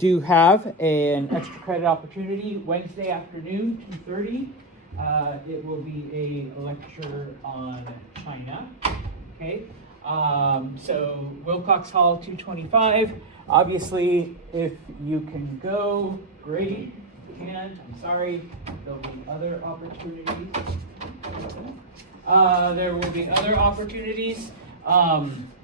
do have an extra credit opportunity Wednesday afternoon, 2:30. It will be a lecture on China. Okay, so Wilcox Hall 225. Obviously, if you can go, great. If you can't, I'm sorry. There'll be other opportunities. There will be other opportunities.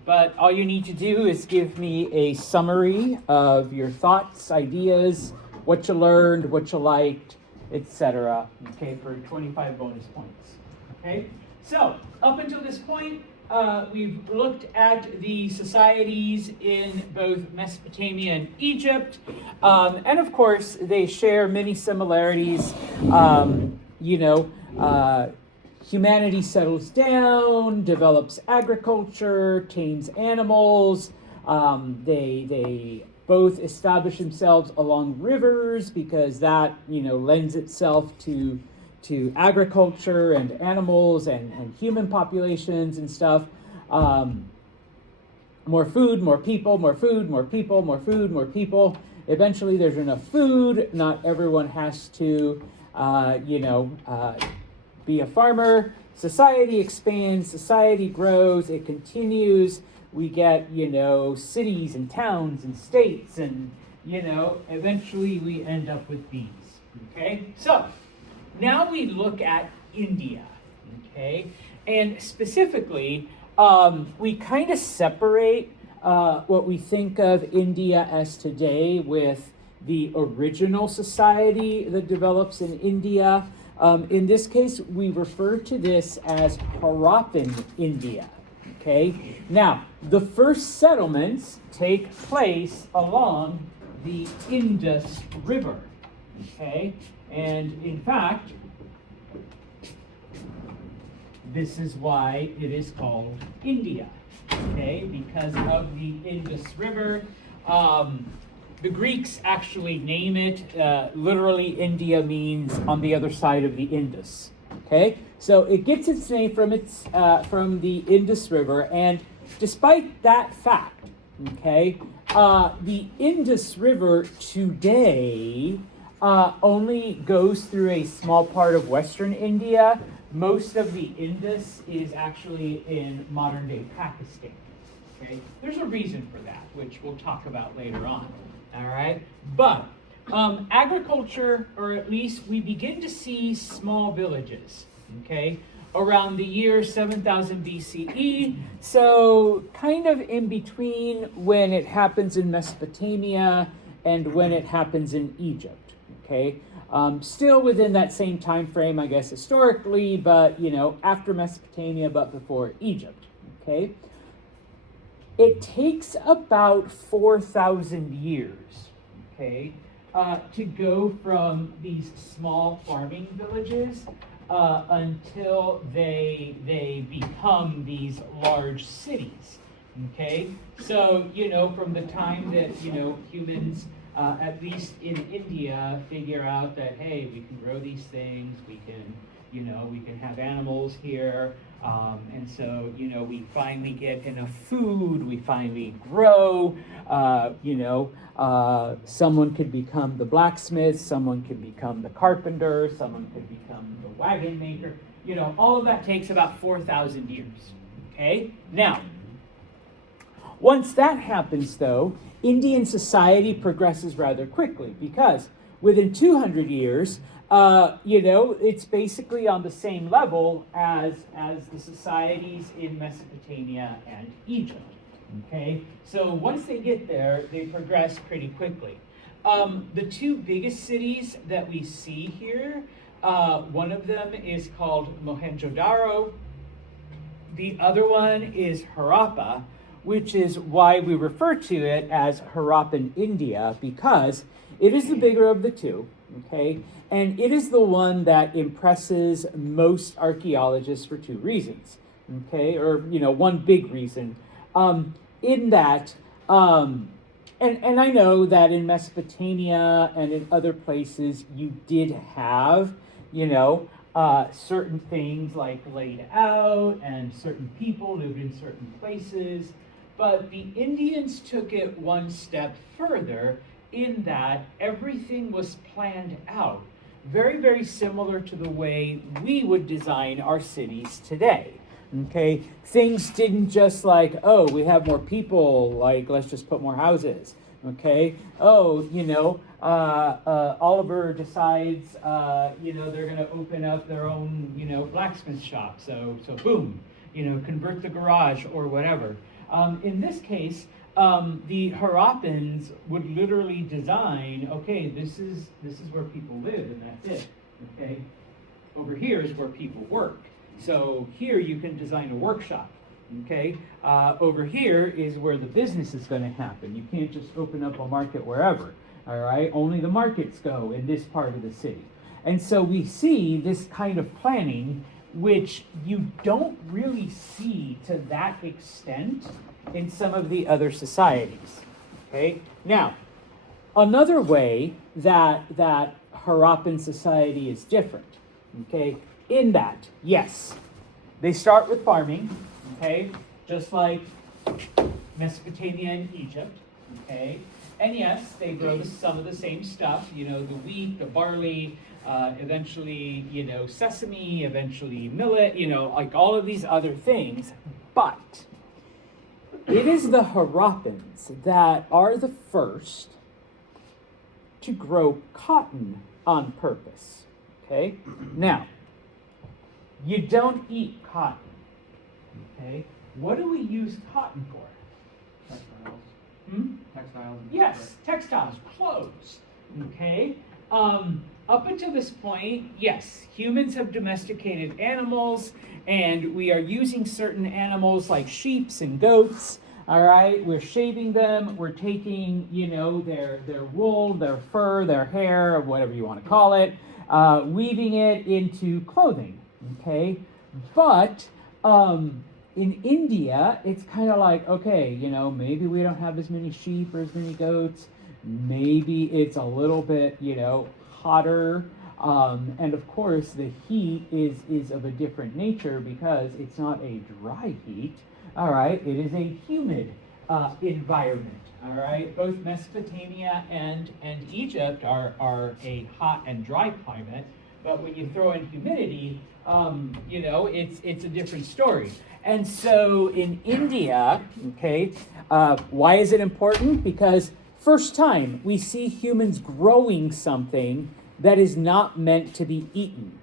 But all you need to do is give me a summary of your thoughts, ideas, what you learned, what you liked, etc. Okay, for 25 bonus points. Okay, so up until this point, we've looked at the societies in both Mesopotamia and Egypt, and of course they share many similarities. Humanity settles down, develops agriculture, tames animals. They both establish themselves along rivers because that lends itself to agriculture and animals and human populations and stuff. More food, more people, more food, more people, more food, more people. Eventually, there's enough food. Not everyone has to, be a farmer. Society expands, society grows, it continues. We get, cities and towns and states, and, eventually we end up with these. Okay? So, now we look at India. Okay? And specifically, we kind of separate what we think of India as today with the original society that develops in India. In this case, we refer to this as Harappan India. Okay? Now, the first settlements take place along the Indus River. Okay? And in fact, this is why it is called India. Okay? Because of the Indus River. The Greeks actually name it, literally India means on the other side of the Indus, okay? So it gets its name from the Indus River, and despite that fact, okay, the Indus River today only goes through a small part of Western India. Most of the Indus is actually in modern-day Pakistan, okay? There's a reason for that, which we'll talk about later on. All right, but agriculture, or at least we begin to see small villages, okay, around the year 7000 BCE, so kind of in between when it happens in Mesopotamia and when it happens in Egypt, okay, still within that same time frame, I guess, historically, but, after Mesopotamia, but before Egypt, okay. It takes about 4,000 years, okay, to go from these small farming villages until they become these large cities, okay? So, from the time that, humans, at least in India, figure out that, hey, we can grow these things, we can have animals here, and so, we finally get enough food, we finally grow, someone could become the blacksmith, someone could become the carpenter, someone could become the wagon maker, all of that takes about 4,000 years, okay? Now, once that happens, though, Indian society progresses rather quickly because within 200 years, it's basically on the same level as the societies in Mesopotamia and Egypt, okay? So once they get there, they progress pretty quickly. The two biggest cities that we see here, one of them is called Mohenjo-Daro. The other one is Harappa, which is why we refer to it as Harappan India, because it is the bigger of the two, okay? And it is the one that impresses most archaeologists for two reasons, okay? Or, one big reason. In that, and I know that in Mesopotamia and in other places, you did have, certain things like laid out, and certain people lived in certain places, but the Indians took it one step further in that everything was planned out, very, very similar to the way we would design our cities today. Okay, things didn't just like, oh, we have more people, like let's just put more houses. Okay, oh, Oliver decides, they're going to open up their own, blacksmith shop. So boom, convert the garage or whatever. In this case, the Harappans would literally design, okay, this is where people live, and that's it. Okay, over here is where people work. So here you can design a workshop. Okay, over here is where the business is going to happen. You can't just open up a market wherever. All right, only the markets go in this part of the city. And so we see this kind of planning, which you don't really see to that extent in some of the other societies. Okay, now another way that Harappan society is different. Okay, in that, yes, they start with farming. Okay, just like Mesopotamia and Egypt. Okay, and yes, they grow some of the same stuff. The wheat, the barley, eventually, sesame, eventually millet. Like all of these other things. But it is the Harappans that are the first to grow cotton on purpose. Okay, now you don't eat cotton. Okay, what do we use cotton for? Textiles. Textiles. Yes, textiles, clothes. Okay, up until this point, yes, humans have domesticated animals, and we are using certain animals like sheep and goats. All right, we're shaving them. We're taking, their wool, their fur, their hair, or whatever you want to call it, weaving it into clothing. Okay, but in India, it's kind of like, okay, maybe we don't have as many sheep or as many goats. Maybe it's a little bit, hotter. And of course, the heat is of a different nature because it's not a dry heat. All right, it is a humid environment. All right, both Mesopotamia and Egypt are a hot and dry climate. But when you throw in humidity, it's a different story. And so in India, okay, why is it important? Because first time we see humans growing something that is not meant to be eaten.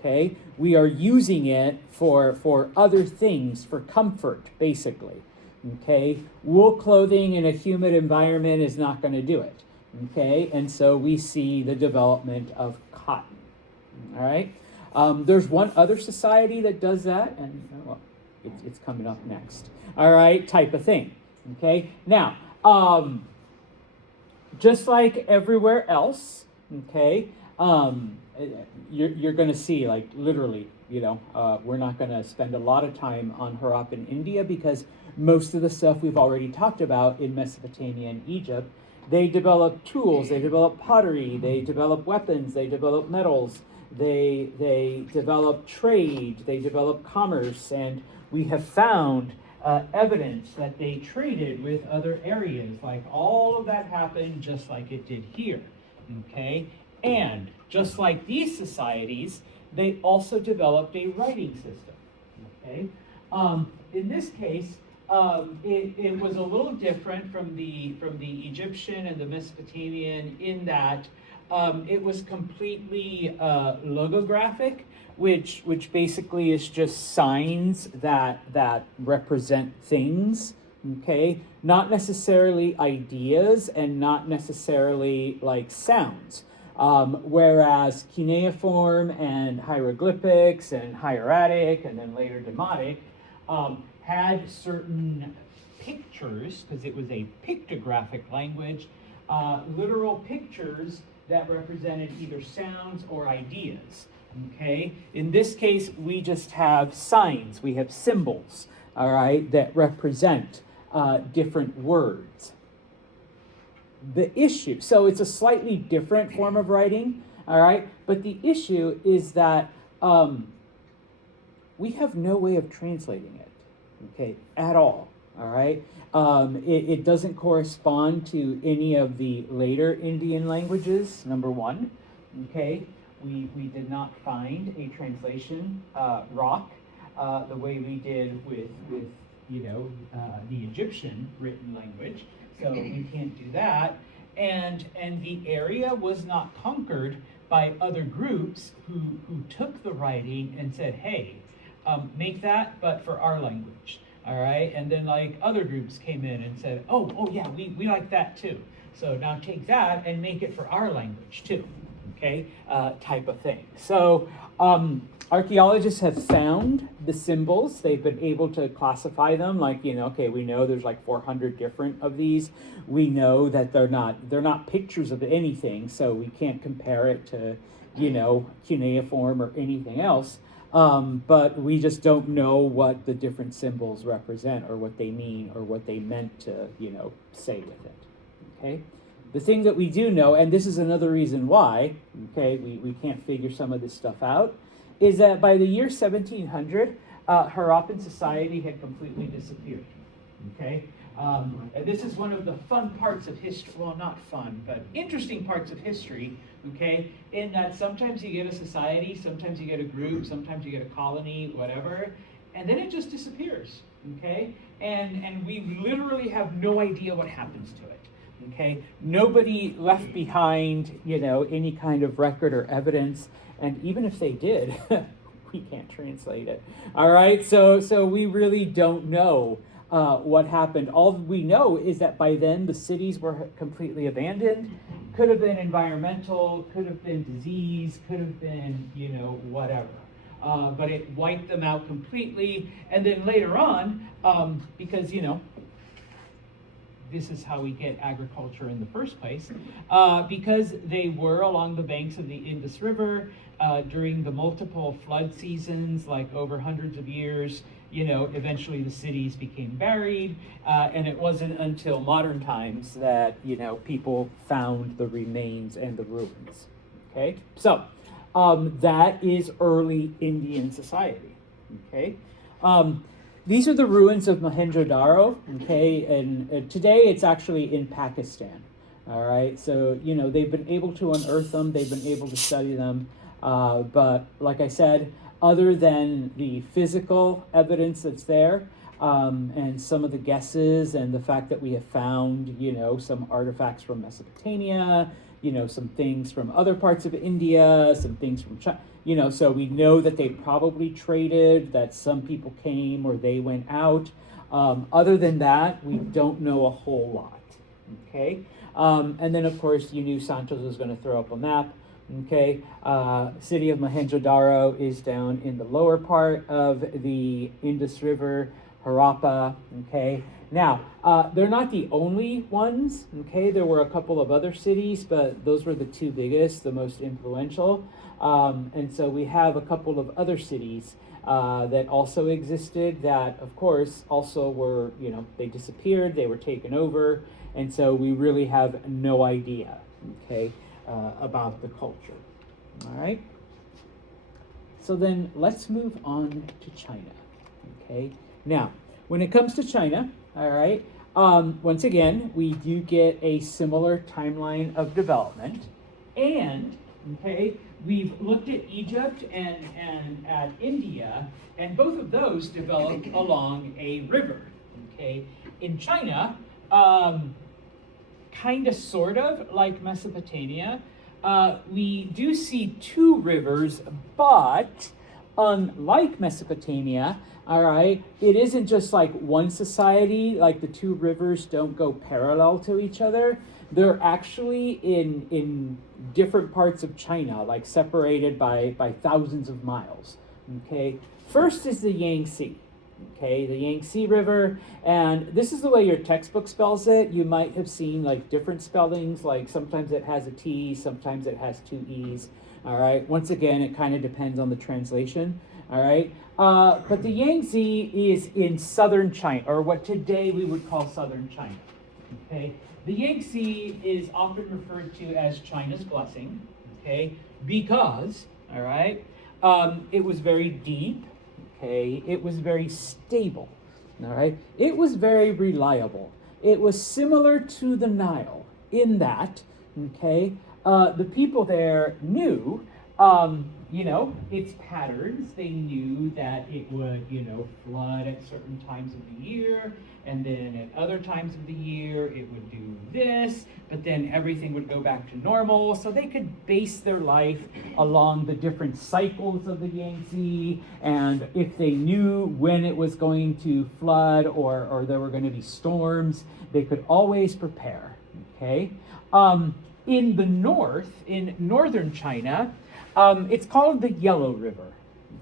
Okay, we are using it for other things, for comfort, basically. Okay, wool clothing in a humid environment is not going to do it. Okay, and so we see the development of cotton. All right, there's one other society that does that, and it's coming up next. All right, type of thing. Okay, now, just like everywhere else, okay, you're going to see, like, literally, we're not going to spend a lot of time on Harappan India because most of the stuff we've already talked about in Mesopotamia and Egypt. They develop tools, they develop pottery, they develop weapons, they develop metals, they develop trade, they develop commerce, and we have found evidence that they traded with other areas. Like all of that happened just like it did here. Okay, and just like these societies, they also developed a writing system. Okay, in this case, it was a little different from the Egyptian and the Mesopotamian in that it was completely logographic, which basically is just signs that represent things. Okay, not necessarily ideas and not necessarily like sounds. Whereas cuneiform and hieroglyphics and hieratic and then later Demotic had certain pictures, because it was a pictographic language, literal pictures that represented either sounds or ideas. Okay, in this case, we just have signs, we have symbols, all right, that represent different words. The issue, so it's a slightly different form of writing, all right, but the issue is that we have no way of translating it, okay, at all, all right? It doesn't correspond to any of the later Indian languages, number one, okay? We did not find a translation rock the way we did with the Egyptian written language, so we can't do that. And the area was not conquered by other groups who took the writing and said, hey, make that, but for our language, all right? And then like other groups came in and said, oh yeah, we like that too. So now take that and make it for our language too, okay, type of thing. So archaeologists have found the symbols. They've been able to classify them like, okay, we know there's like 400 different of these. We know that they're not pictures of anything, so we can't compare it to, cuneiform or anything else. But we just don't know what the different symbols represent or what they mean or what they meant to, say with it, okay? The thing that we do know, and this is another reason why, okay, we can't figure some of this stuff out, is that by the year 1700, Harappan society had completely disappeared, okay? And this is one of the fun parts of history, well, not fun, but interesting parts of history, okay? In that sometimes you get a society, sometimes you get a group, sometimes you get a colony, whatever, and then it just disappears, okay? And we literally have no idea what happens to it, okay? Nobody left behind, any kind of record or evidence, and even if they did, we can't translate it, all right? So we really don't know what happened. All we know is that by then the cities were completely abandoned. Could have been environmental, could have been disease, could have been, whatever. But it wiped them out completely. And then later on, because, this is how we get agriculture in the first place, because they were along the banks of the Indus River during the multiple flood seasons, like over hundreds of years, eventually the cities became buried, and it wasn't until modern times that, people found the remains and the ruins, okay? So, that is early Indian society, okay? These are the ruins of Mohenjo-Daro, okay? And today it's actually in Pakistan, all right? So, they've been able to unearth them, they've been able to study them, but like I said, other than the physical evidence that's there, and some of the guesses and the fact that we have found, some artifacts from Mesopotamia, some things from other parts of India, some things from China, so we know that they probably traded, that some people came or they went out. Other than that, we don't know a whole lot, okay? And then, of course, you knew Santos was going to throw up a map. Okay, city of Mohenjo-Daro is down in the lower part of the Indus River, Harappa, okay? Now, they're not the only ones, okay? There were a couple of other cities, but those were the two biggest, the most influential. And so we have a couple of other cities that also existed that, of course, also were, they disappeared, they were taken over, and so we really have no idea, okay? About the culture, all right? So then let's move on to China, okay? Now, when it comes to China, all right, once again, we do get a similar timeline of development, and, okay, we've looked at Egypt and at India, and both of those developed along a river, okay? In China, kind of, sort of, like Mesopotamia, we do see two rivers, but unlike Mesopotamia, all right, it isn't just like one society, like the two rivers don't go parallel to each other. They're actually in different parts of China, like separated by thousands of miles, okay? First is the Yangtze. Okay, the Yangtze River, and this is the way your textbook spells it. You might have seen like different spellings, like sometimes it has a T, sometimes it has two E's, all right? Once again, it kind of depends on the translation, all right? But the Yangtze is in southern China, or what today we would call southern China, okay? The Yangtze is often referred to as China's blessing, okay, because, all right, it was very deep, okay, it was very stable, All right, it was very reliable. It was similar to the Nile in that, okay, the people there knew, its patterns. They knew that it would, flood at certain times of the year, and then at other times of the year it would do this, but then everything would go back to normal. So they could base their life along the different cycles of the Yangtze, and if they knew when it was going to flood or there were going to be storms, they could always prepare, okay? In the north, in northern China, it's called the Yellow River,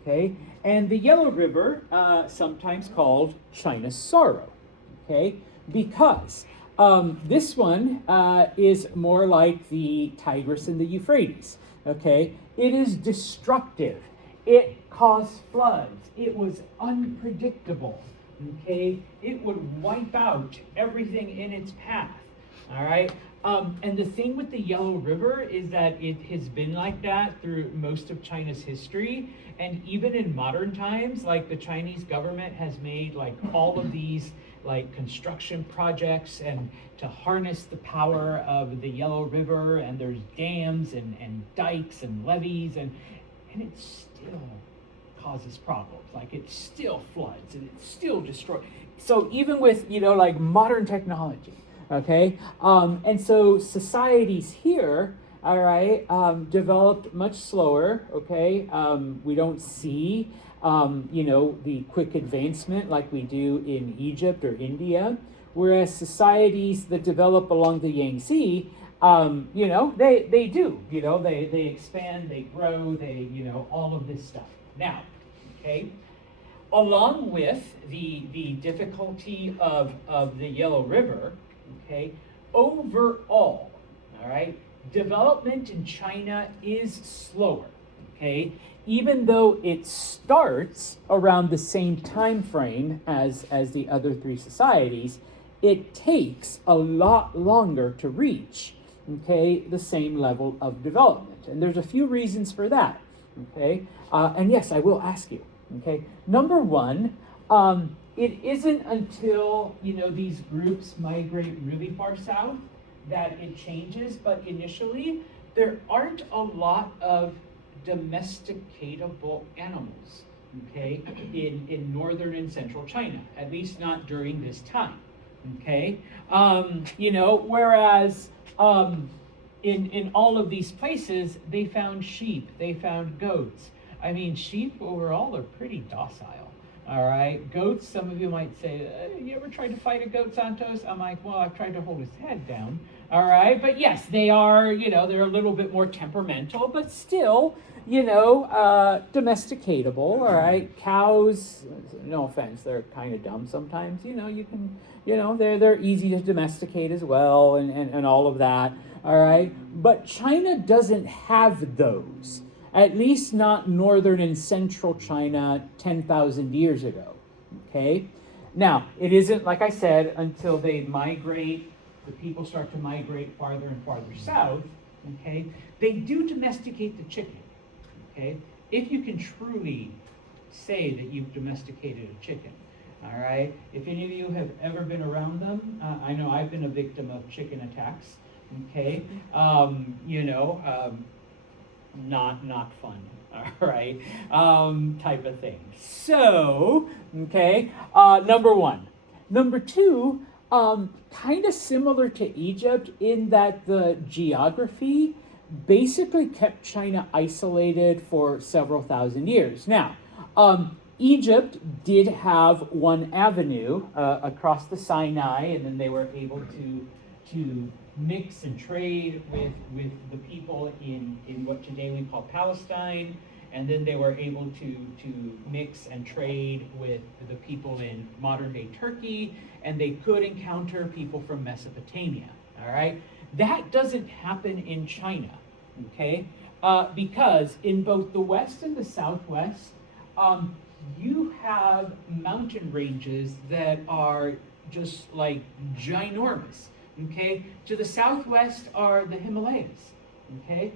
okay? And the Yellow River, sometimes called China's Sorrow, okay? Because this one is more like the Tigris and the Euphrates, okay? It is destructive. It caused floods. It was unpredictable, okay? It would wipe out everything in its path, all right? And the thing with the Yellow River is that it has been like that through most of China's history. And even in modern times, like the Chinese government has made like all of these like construction projects and to harness the power of the Yellow River, and there's dams and dikes and levees, and it still causes problems. Like it still floods and it still destroys. So even with, like modern technology, okay? And so societies here, all right, developed much slower, okay? We don't see, the quick advancement like we do in Egypt or India, whereas societies that develop along the Yangtze, they do, they expand, they grow, they, all of this stuff. Now, okay? Along with the difficulty of the Yellow River, okay, overall, all right, development in China is slower, okay, even though it starts around the same time frame as the other three societies, it takes a lot longer to reach, okay, the same level of development. And there's a few reasons for that, okay, and yes, I will ask you, okay. Number one, it isn't until, these groups migrate really far south that it changes, but initially there aren't a lot of domesticatable animals, okay, in northern and central China, at least not during this time, okay? Whereas in all of these places, they found sheep, they found goats. I mean, sheep overall are pretty docile. All right, goats, some of you might say, you ever tried to fight a goat, Santos? I'm like, well, I've tried to hold his head down. All right, but yes, they are, they're a little bit more temperamental, but still, domesticatable. All right, cows, no offense, they're kind of dumb sometimes. You can, they're easy to domesticate as well, and all of that. All right, but China doesn't have those. At least not northern and central China 10,000 years ago, okay? Now, it isn't, like I said, until they migrate, the people start to migrate farther and farther south, okay? They do domesticate the chicken, okay? If you can truly say that you've domesticated a chicken, all right? If any of you have ever been around them, I know I've been a victim of chicken attacks, okay? Not fun, all right, type of thing. So, okay, number one. Number two, kind of similar to Egypt in that the geography basically kept China isolated for several thousand years. Now, Egypt did have one avenue across the Sinai, and then they were able to mix and trade with the people in what today we call Palestine, and then they were able to mix and trade with the people in modern day Turkey, and they could encounter people from Mesopotamia, all right? That doesn't happen in China, okay? Because in both the West and the Southwest, you have mountain ranges that are just like ginormous. Okay, to the southwest are the Himalayas, okay?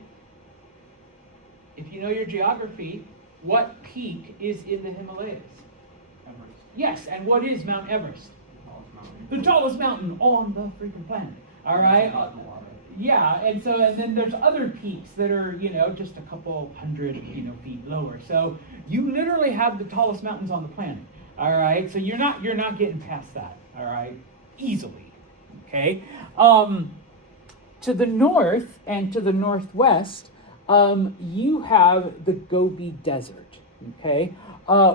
If you know your geography, what peak is in the Himalayas? Everest. Yes, and what is Mount Everest? Tallest mountain. The tallest mountain on the freaking planet. All right. Yeah, and then there's other peaks that are, just a couple hundred, feet lower. So you literally have the tallest mountains on the planet. All right. So you're not getting past that. All right, easily. Okay. To the north and to the northwest, you have the Gobi Desert. Okay,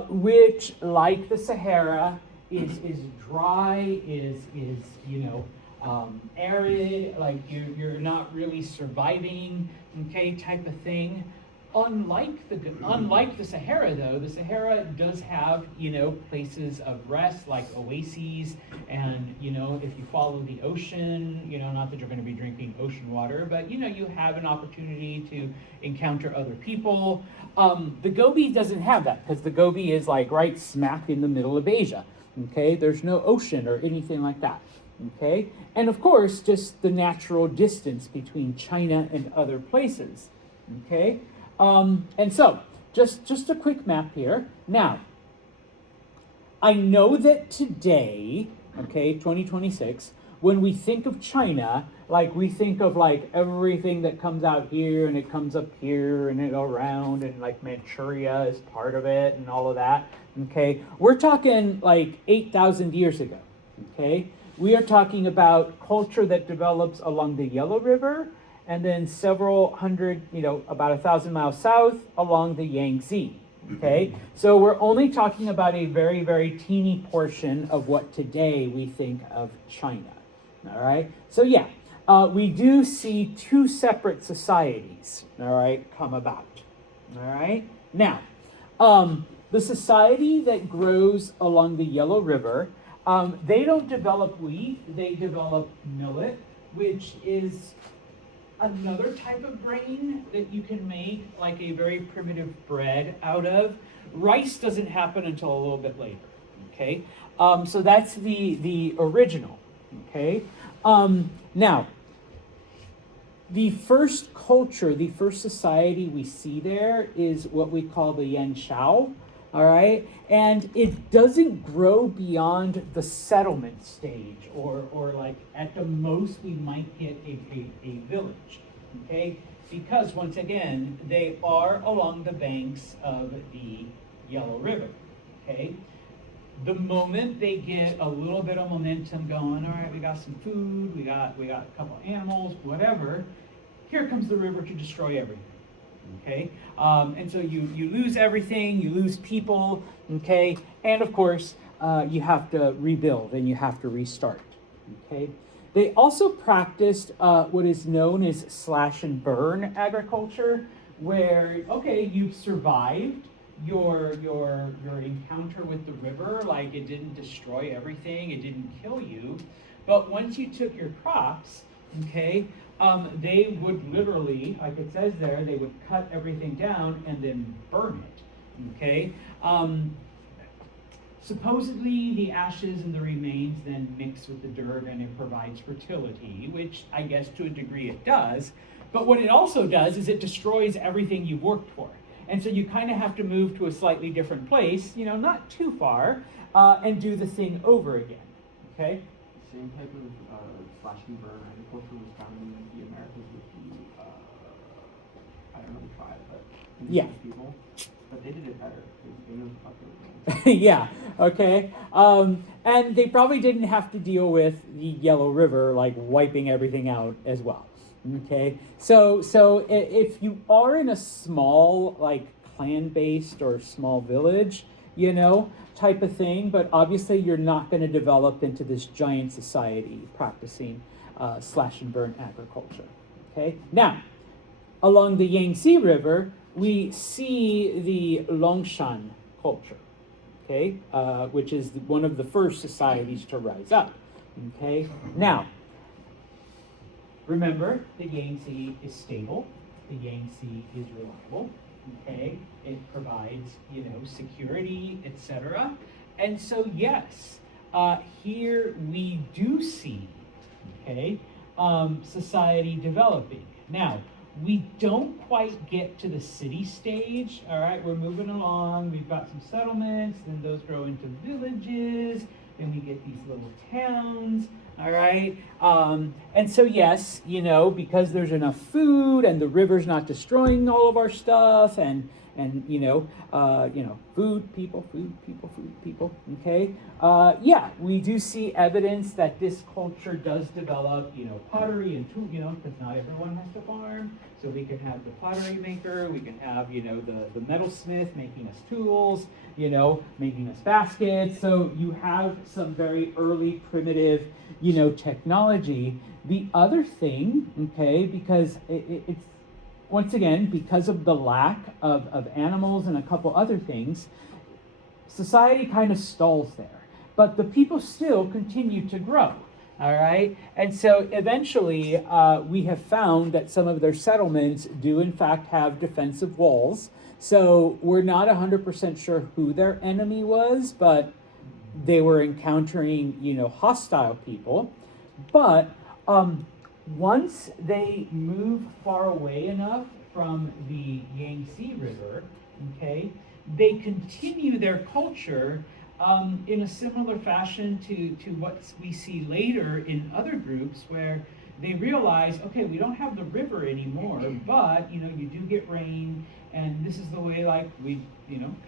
which, like the Sahara, is dry, is arid, like you're not really surviving, okay, type of thing. Unlike the Sahara, though, the Sahara does have, places of rest like oases, and, if you follow the ocean, not that you're going to be drinking ocean water, but, you have an opportunity to encounter other people. The Gobi doesn't have that, because the Gobi is like right smack in the middle of Asia, okay? There's no ocean or anything like that, okay? And of course, just the natural distance between China and other places, okay? And so, just a quick map here. Now, I know that today, okay, 2026, when we think of China, like we think of like everything that comes out here and it comes up here and it around, and like Manchuria is part of it and all of that, okay? We're talking like 8,000 years ago, okay? We are talking about culture that develops along the Yellow River, and then several hundred, about 1,000 miles south along the Yangtze, okay? So we're only talking about a very, very teeny portion of what today we think of China, all right? So yeah, we do see two separate societies, all right, come about, all right? Now, the society that grows along the Yellow River, they don't develop wheat, they develop millet, which is another type of grain that you can make like a very primitive bread out of. Rice doesn't happen until a little bit later, okay? So that's the original, okay? Now, the first culture, the first society we see there is what we call the Yanshao, all right? And it doesn't grow beyond the settlement stage, or like at the most we might get a village, okay? Because once again, they are along the banks of the Yellow River, okay? The moment they get a little bit of momentum going, all right, we got some food, we got a couple animals, whatever, here comes the river to destroy everything. Okay, and so you lose everything, you lose people, okay, and of course you have to rebuild and you have to restart, okay. They also practiced what is known as slash and burn agriculture, where, okay, you've survived your encounter with the river, like it didn't destroy everything, it didn't kill you, but once you took your crops, okay, they would literally, like it says there, they would cut everything down and then burn it, okay? Supposedly, the ashes and the remains then mix with the dirt and it provides fertility, which I guess to a degree it does. But what it also does is it destroys everything you've worked for. And so you kind of have to move to a slightly different place, not too far, and do the thing over again, okay? Same type of slash and burn agriculture was found in the Americas with the, I don't know the tribe, but indigenous people. But they did it better because they knew what the fuck they were doing. Yeah, okay. And they probably didn't have to deal with the Yellow River, like wiping everything out as well, okay? So if you are in a small, like clan-based or small village, type of thing, but obviously you're not going to develop into this giant society practicing slash and burn agriculture, okay? Now, along the Yangtze River, we see the Longshan culture, okay, which is one of the first societies to rise up, okay? Now, remember, the Yangtze is stable, the Yangtze is reliable, okay? It provides, security, etc. And so, yes, here we do see, okay, society developing. Now, We don't quite get to the city stage. All right, we're moving along. We've got some settlements, then those grow into villages. Then we get these little towns. All right, and so yes, because there's enough food and the river's not destroying all of our stuff, and food, people, food, people. Okay, yeah, we do see evidence that this culture does develop, pottery and tool, because not everyone has to farm. So we can have the pottery maker, we can have, the metalsmith making us tools, making us baskets. So you have some very early primitive, technology. The other thing, okay, because it's once again, because of the lack of animals and a couple other things, society kind of stalls there. But the people still continue to grow. All right. And so eventually we have found that some of their settlements do, in fact, have defensive walls. So we're not 100% sure who their enemy was, but they were encountering, hostile people. But once they move far away enough from the Yangtze River, okay, they continue their culture in a similar fashion to what we see later in other groups, where they realize, okay, we don't have the river anymore, but you do get rain, and this is the way like we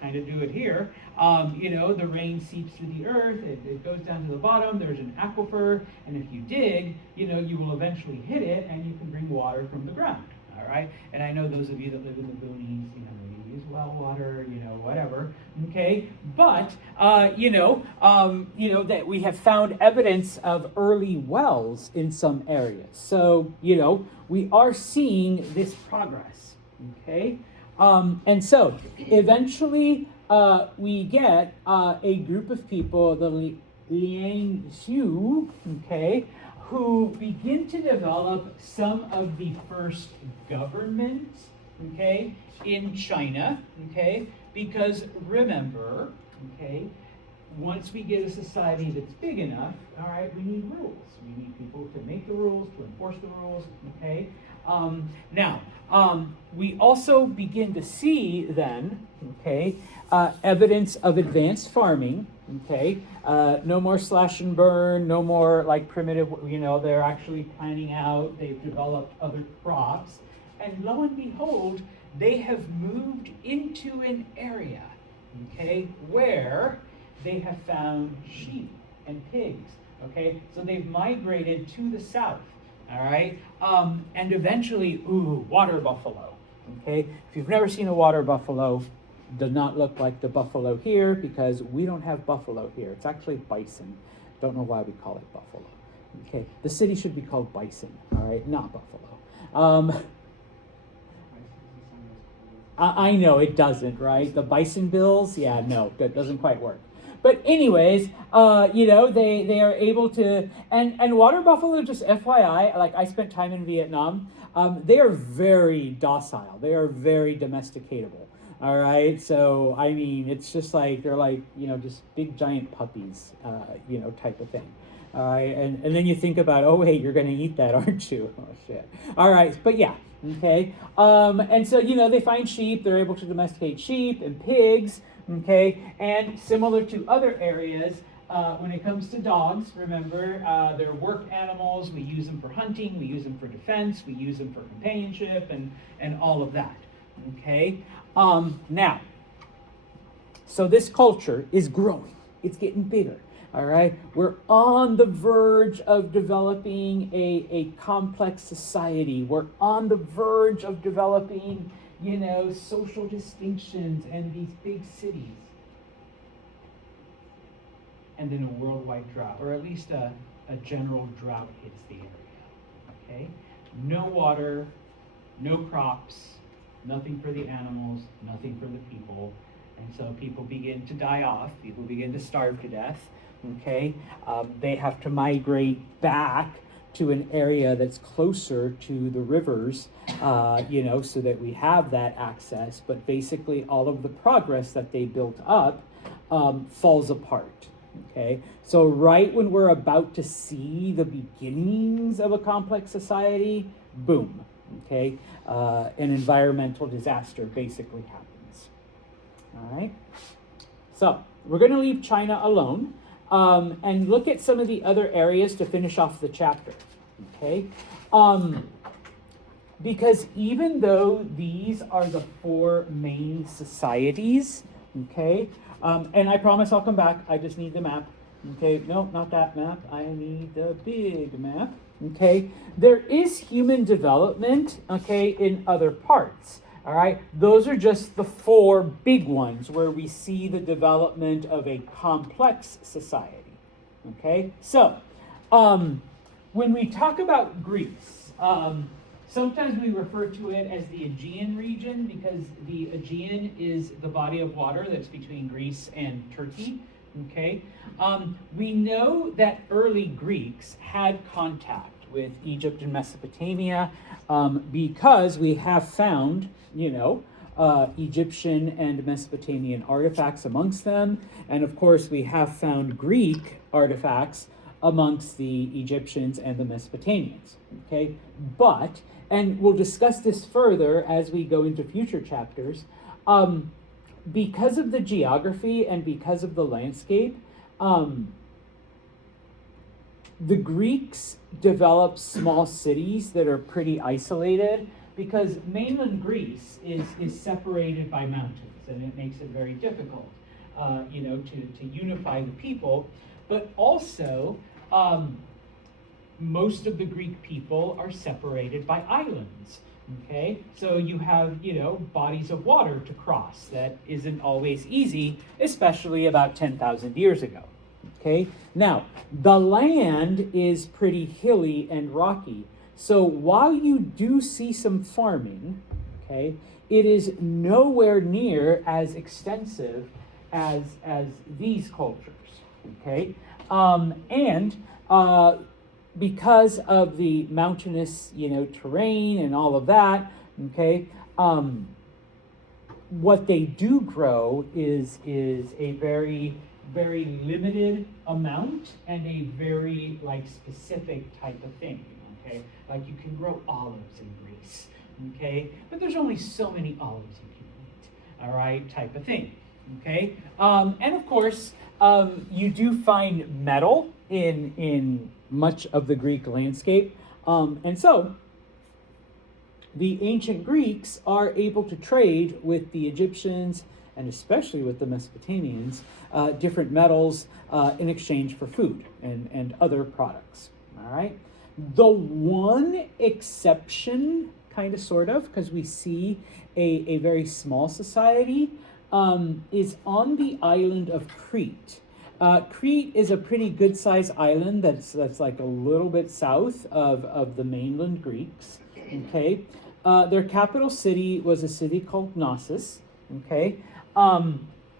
kind of do it here. The rain seeps through the earth, it goes down to the bottom, there's an aquifer, and if you dig, you will eventually hit it, and you can bring water from the ground. All right, and I know those of you that live in the boonies, you use well water, whatever. Okay, but that we have found evidence of early wells in some areas. So we are seeing this progress. Okay, and so eventually we get a group of people, the Liangzhu, okay, who begin to develop some of the first governments, okay, in China, okay, because remember, okay, once we get a society that's big enough, all right, we need rules. We need people to make the rules, to enforce the rules, okay. Now, we also begin to see then, okay, evidence of advanced farming, okay. No more slash and burn, no more like primitive, they're actually planning out, they've developed other crops, and lo and behold, they have moved into an area, okay, where they have found sheep and pigs, okay, so they've migrated to the south, all right, and eventually, water buffalo, okay. If you've never seen a water buffalo, does not look like the buffalo here because we don't have buffalo here. It's actually bison. Don't know why we call it buffalo. Okay, the city should be called Bison, all right, not Buffalo. I know it doesn't, right? The bison bills, yeah, no, that doesn't quite work. But anyways, they are able to, and water buffalo, just FYI, like I spent time in Vietnam, they are very docile. They are very domesticatable. All right, so I mean, it's just like they're like just big giant puppies, type of thing. All right, and then you think about, oh wait, you're going to eat that, aren't you? Oh shit. All right, but yeah, okay. And so they find sheep. They're able to domesticate sheep and pigs. Okay, and similar to other areas, when it comes to dogs, remember, they're work animals. We use them for hunting. We use them for defense. We use them for companionship and all of that. Okay. Now, so this culture is growing. It's getting bigger. All right. We're on the verge of developing a complex society. We're on the verge of developing, social distinctions and these big cities. And then a worldwide drought, or at least a general drought hits the area. Okay. No water, no crops. Nothing for the animals, nothing for the people. And so people begin to die off. People begin to starve to death. Okay? They have to migrate back to an area that's closer to the rivers, so that we have that access. But basically, all of the progress that they built up falls apart. Okay? So right when we're about to see the beginnings of a complex society, boom. Okay, an environmental disaster basically happens. All right, so we're going to leave China alone and look at some of the other areas to finish off the chapter. Okay, because even though these are the four main societies, okay, and I promise I'll come back. I just need the map. Okay, no, not that map. I need the big map. Okay, there is human development, okay, in other parts. All right, those are just the four big ones where we see the development of a complex society. Okay, so when we talk about Greece, sometimes we refer to it as the Aegean region because the Aegean is the body of water that's between Greece and Turkey. Okay, we know that early Greeks had contact with Egypt and Mesopotamia because we have found, Egyptian and Mesopotamian artifacts amongst them, and of course we have found Greek artifacts amongst the Egyptians and the Mesopotamians. Okay, but, and we'll discuss this further as we go into future chapters, because of the geography and because of the landscape, the Greeks developed small cities that are pretty isolated because mainland Greece is separated by mountains, and it makes it very difficult, to unify the people. But also, most of the Greek people are separated by islands. Okay, so you have, bodies of water to cross. That isn't always easy, especially about 10,000 years ago. Okay, now the land is pretty hilly and rocky. So while you do see some farming, okay, it is nowhere near as extensive as these cultures. Okay, because of the mountainous, terrain and all of that, okay, what they do grow is a very, very limited amount and a very, specific type of thing, okay? Like you can grow olives in Greece, okay? But there's only so many olives you can eat, all right, type of thing, okay? And of course, you do find metal in much of the Greek landscape. And so the ancient Greeks are able to trade with the Egyptians and especially with the Mesopotamians, different metals in exchange for food and other products. All right. The one exception, kind of, sort of, because we see a very small society, is on the island of Crete. Crete is a pretty good-sized island that's like a little bit south of the mainland Greeks. Okay, their capital city was a city called Knossos. Okay,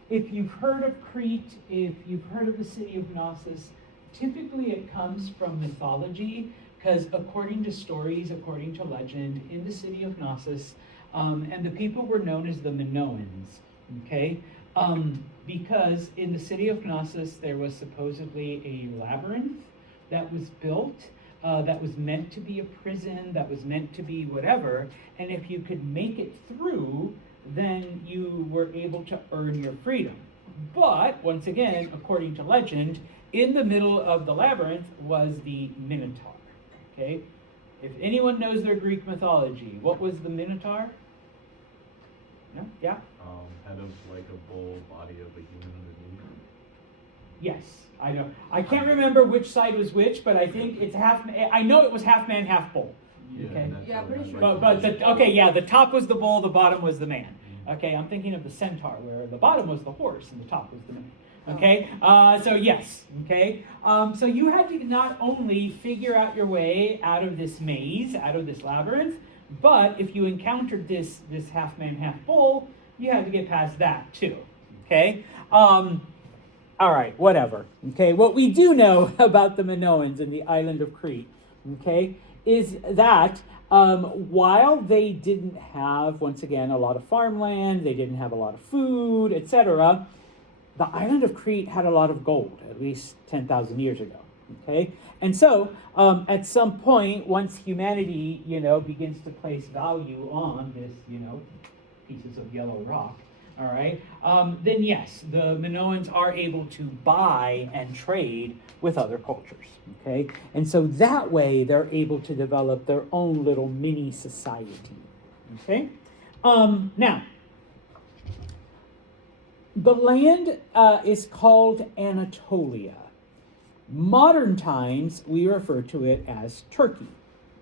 if you've heard of Crete, if you've heard of the city of Knossos, typically it comes from mythology, because according to stories, according to legend, in the city of Knossos, and the people were known as the Minoans. Okay. Because in the city of Knossos, there was supposedly a labyrinth that was built that was meant to be a prison, that was meant to be whatever, and if you could make it through, then you were able to earn your freedom. But, once again, according to legend, in the middle of the labyrinth was the Minotaur. Okay? If anyone knows their Greek mythology, what was the Minotaur? No? Yeah? Head of like a bull, body of a human underneath. Yes, I know. I can't remember which side was which, but I think it's half. I know it was half man, half bull. Yeah, okay. Yeah, pretty sure. But the top was the bull, the bottom was the man. Okay, I'm thinking of the centaur, where the bottom was the horse and the top was the man. Okay, so yes. Okay, so you had to not only figure out your way out of this maze, out of this labyrinth, but if you encountered this half man, half bull, you had to get past that too. Okay. All right. Whatever. Okay. What we do know about the Minoans and the island of Crete, okay, is that while they didn't have, once again, a lot of farmland, they didn't have a lot of food, etc., the island of Crete had a lot of gold, at least 10,000 years ago. Okay, and so at some point, once humanity, begins to place value on this, pieces of yellow rock, all right, then yes, the Minoans are able to buy and trade with other cultures. Okay, and so that way they're able to develop their own little mini society. Okay, now the land is called Anatolia. Modern times, we refer to it as Turkey,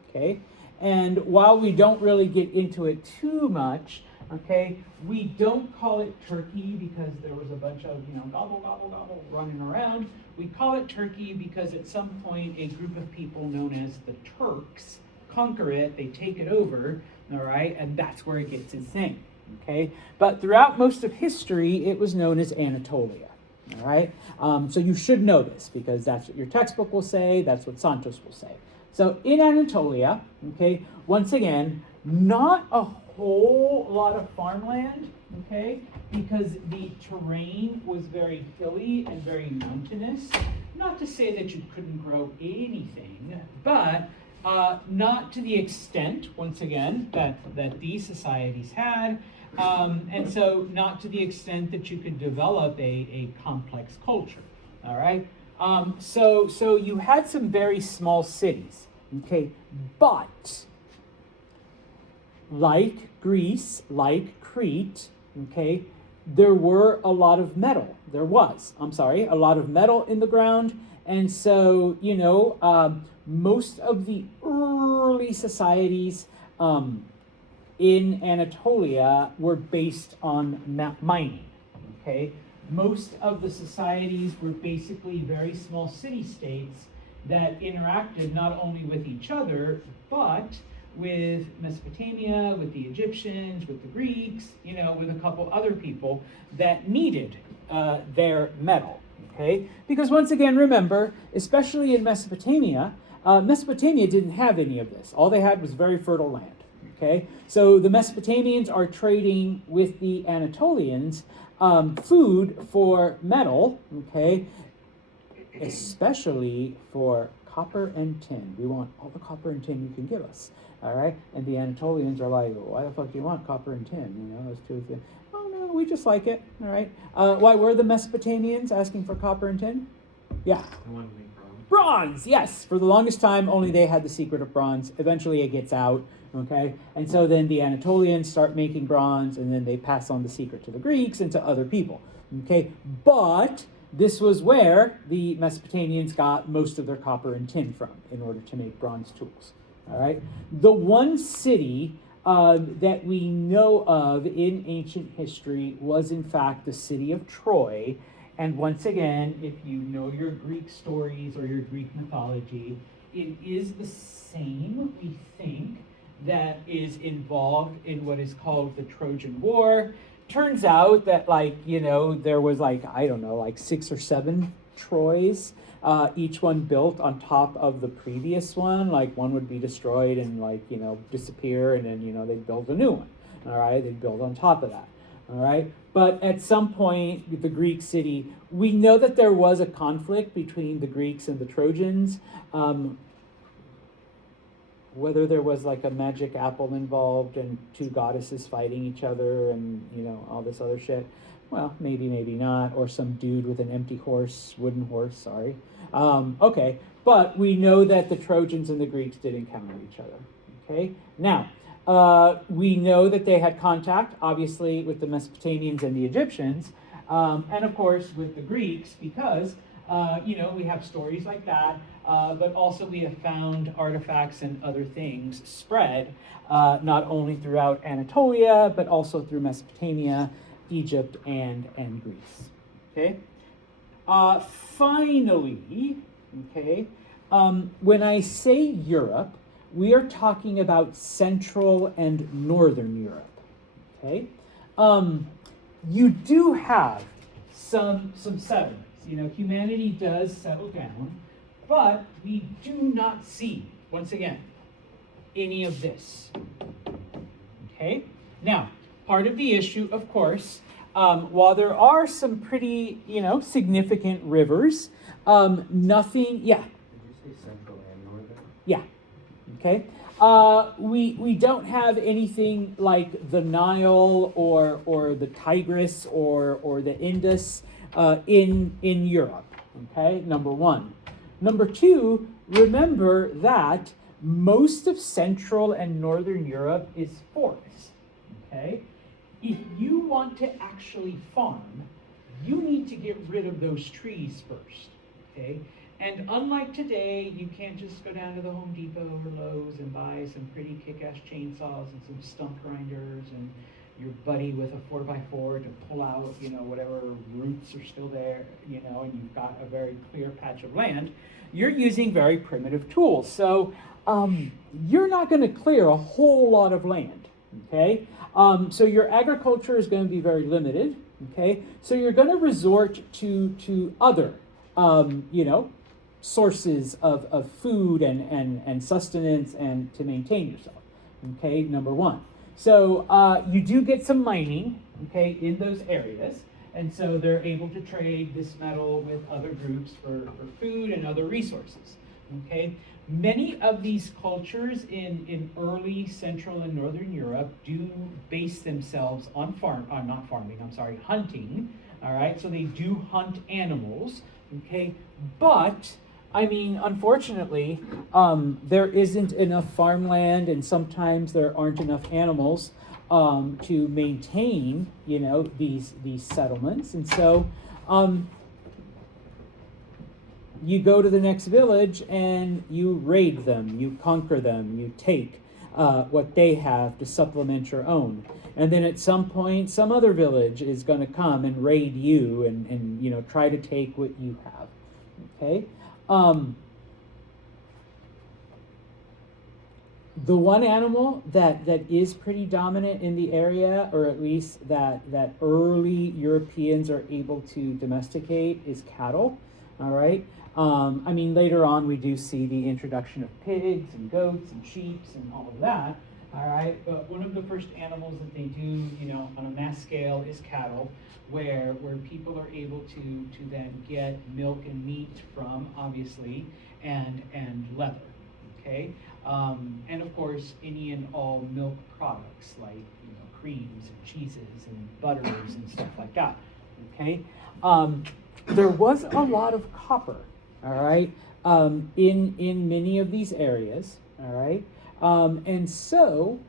okay? And while we don't really get into it too much, okay, we don't call it Turkey because there was a bunch of, gobble, gobble, gobble running around. We call it Turkey because at some point, a group of people known as the Turks conquer it, they take it over, all right? And that's where it gets its name, okay? But throughout most of history, it was known as Anatolia. All right, so you should know this because that's what your textbook will say, that's what Santos will say. So in Anatolia, okay, once again, not a whole lot of farmland, okay, because the terrain was very hilly and very mountainous. Not to say that you couldn't grow anything, but not to the extent, once again, that these societies had. And so not to the extent that you could develop a complex culture, all right? So you had some very small cities, okay? But like Greece, like Crete, okay, there were a lot of metal. There was, a lot of metal in the ground. And so, most of the early societies, in Anatolia were based on mining, okay? Most of the societies were basically very small city-states that interacted not only with each other, but with Mesopotamia, with the Egyptians, with the Greeks, with a couple other people that needed their metal, okay? Because once again, remember, especially in Mesopotamia, Mesopotamia didn't have any of this. All they had was very fertile land. Okay, so the Mesopotamians are trading with the Anatolians food for metal, okay, especially for copper and tin. We want all the copper and tin you can give us, all right? And the Anatolians are like, why the fuck do you want copper and tin? Those two things. Oh, no, we just like it, all right? Why were the Mesopotamians asking for copper and tin? Yeah. I want to make bronze. Bronze, yes. For the longest time, only they had the secret of bronze. Eventually it gets out. Okay, and so then the Anatolians start making bronze, and then they pass on the secret to the Greeks and to other people. Okay, but this was where the Mesopotamians got most of their copper and tin from in order to make bronze tools. All right, the one city that we know of in ancient history was in fact the city of Troy. And once again, if you know your Greek stories or your Greek mythology, it is the same, we think, that is involved in what is called the Trojan War. Turns out that, there was 6 or 7 Troys, each one built on top of the previous one. Like one would be destroyed and disappear, and then they'd build a new one. All right, they'd build on top of that. All right, but at some point, the Greek city, we know that there was a conflict between the Greeks and the Trojans. Whether there was a magic apple involved and 2 goddesses fighting each other and, all this other shit. Well, maybe not. Or some dude with an empty wooden horse, sorry. Okay, but we know that the Trojans and the Greeks did encounter each other. Okay, now, we know that they had contact, obviously, with the Mesopotamians and the Egyptians, and of course with the Greeks, because we have stories like that, but also we have found artifacts and other things spread, not only throughout Anatolia, but also through Mesopotamia, Egypt, and Greece. Okay? Finally, okay, when I say Europe, we are talking about Central and Northern Europe. Okay? You do have some settlements. Humanity does settle down, but we do not see, once again, any of this. Okay? Now, part of the issue, of course, while there are some pretty, significant rivers, nothing, yeah, say central and northern? Yeah. Okay. We don't have anything like the Nile or the Tigris or the Indus in Europe. Okay. Number one. Number two. Remember that most of Central and Northern Europe is forest. Okay. If you want to actually farm, you need to get rid of those trees first. Okay. And unlike today, you can't just go down to the Home Depot or Lowe's and buy some pretty kick-ass chainsaws and some stump grinders and your buddy with a 4x4 to pull out, whatever roots are still there, and you've got a very clear patch of land. You're using very primitive tools. So you're not going to clear a whole lot of land, okay? So your agriculture is going to be very limited, okay? So you're going to resort to other, sources of food and sustenance and to maintain yourself, okay, number one. So you do get some mining, okay, in those areas, and so they're able to trade this metal with other groups for food and other resources, okay. Many of these cultures in early Central and Northern Europe do base themselves on hunting, all right, so they do hunt animals, okay, but I mean, unfortunately, there isn't enough farmland, and sometimes there aren't enough animals to maintain, these settlements. And so you go to the next village and you raid them, you conquer them, you take what they have to supplement your own. And then at some point, some other village is going to come and raid you and try to take what you have. Okay. The one animal that is pretty dominant in the area, or at least that early Europeans are able to domesticate, is cattle. All right. I mean, later on we do see the introduction of pigs and goats and sheep and all of that. All right. But one of the first animals that they do, on a mass scale is cattle, where people are able to then get milk and meat from, obviously, and leather. Okay. And of course, any and all milk products like creams and cheeses and butters and stuff like that. Okay. There was a lot of copper. All right. In many of these areas. All right. And so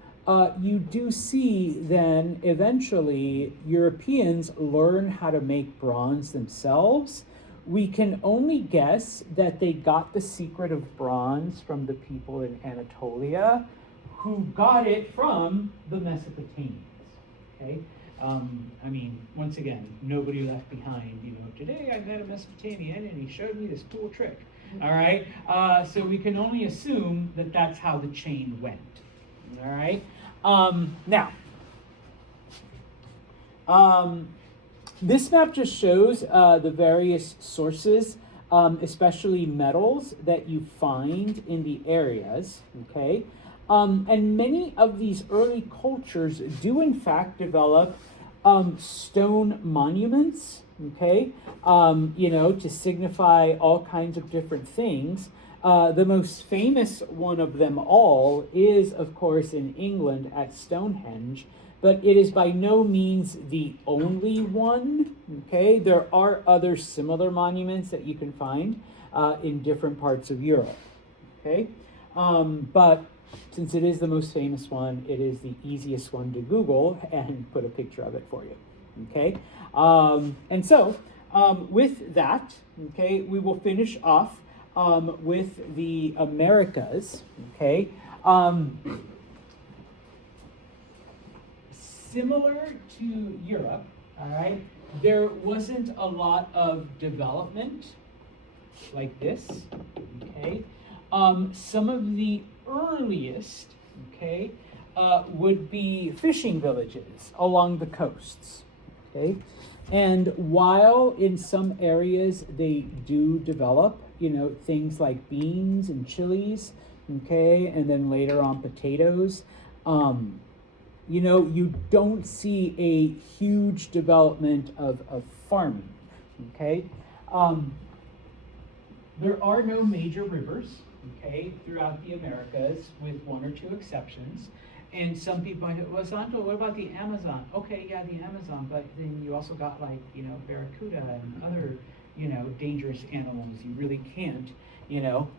you do see then eventually Europeans learn how to make bronze themselves. We can only guess that they got the secret of bronze from the people in Anatolia who got it from the Mesopotamians. Okay. I mean, once again, nobody left behind. Today I met a Mesopotamian and he showed me this cool trick. All right. So we can only assume that that's how the chain went. All right. Now, this map just shows the various sources, especially metals that you find in the areas. Okay. And many of these early cultures do in fact develop stone monuments, okay, to signify all kinds of different things. The most famous one of them all is, of course, in England at Stonehenge, but it is by no means the only one, okay? There are other similar monuments that you can find in different parts of Europe, okay? But since it is the most famous one, it is the easiest one to Google and put a picture of it for you, okay? And so, with that, okay, we will finish off with the Americas, okay? Similar to Europe, all right, there wasn't a lot of development like this, okay? Some of the earliest, okay, would be fishing villages along the coasts, okay? And while in some areas they do develop, things like beans and chilies, okay, and then later on potatoes, you don't see a huge development of farming, okay? there are no major rivers, okay, throughout the Americas, with one or two exceptions. And some people might go, well, Santo, what about the Amazon? Okay, yeah, the Amazon, but then you also got like, barracuda and other, dangerous animals. You really can't,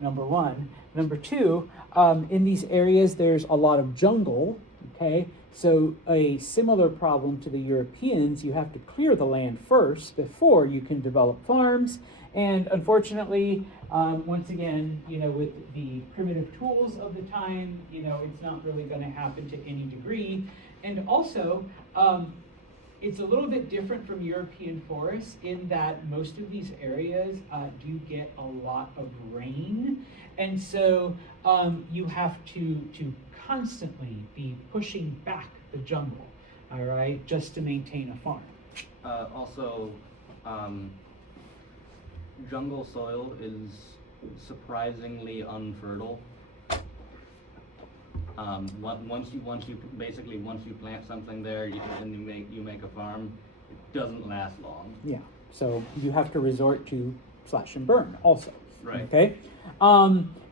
number one. Number two, in these areas, there's a lot of jungle, okay? So a similar problem to the Europeans, you have to clear the land first before you can develop farms. And unfortunately, once again, with the primitive tools of the time, it's not really going to happen to any degree. And also, it's a little bit different from European forests in that most of these areas do get a lot of rain. And so you have to constantly be pushing back the jungle, all right, just to maintain a farm. Also, jungle soil is surprisingly unfertile. Once you plant something there, and you make a farm, it doesn't last long. Yeah, so you have to resort to slash and burn also. Right. Okay.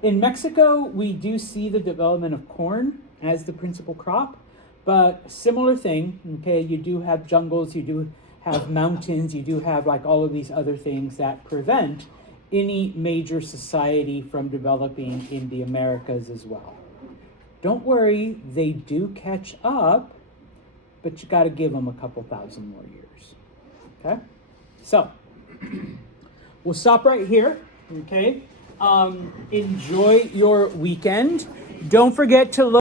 In Mexico, we do see the development of corn as the principal crop, but similar thing. Okay, you do have jungles, you do have mountains, you do have like all of these other things that prevent any major society from developing in the Americas as well. Don't worry, they do catch up, but you got to give them a couple thousand more years. Okay? So, we'll stop right here. Okay? Enjoy your weekend. Don't forget to look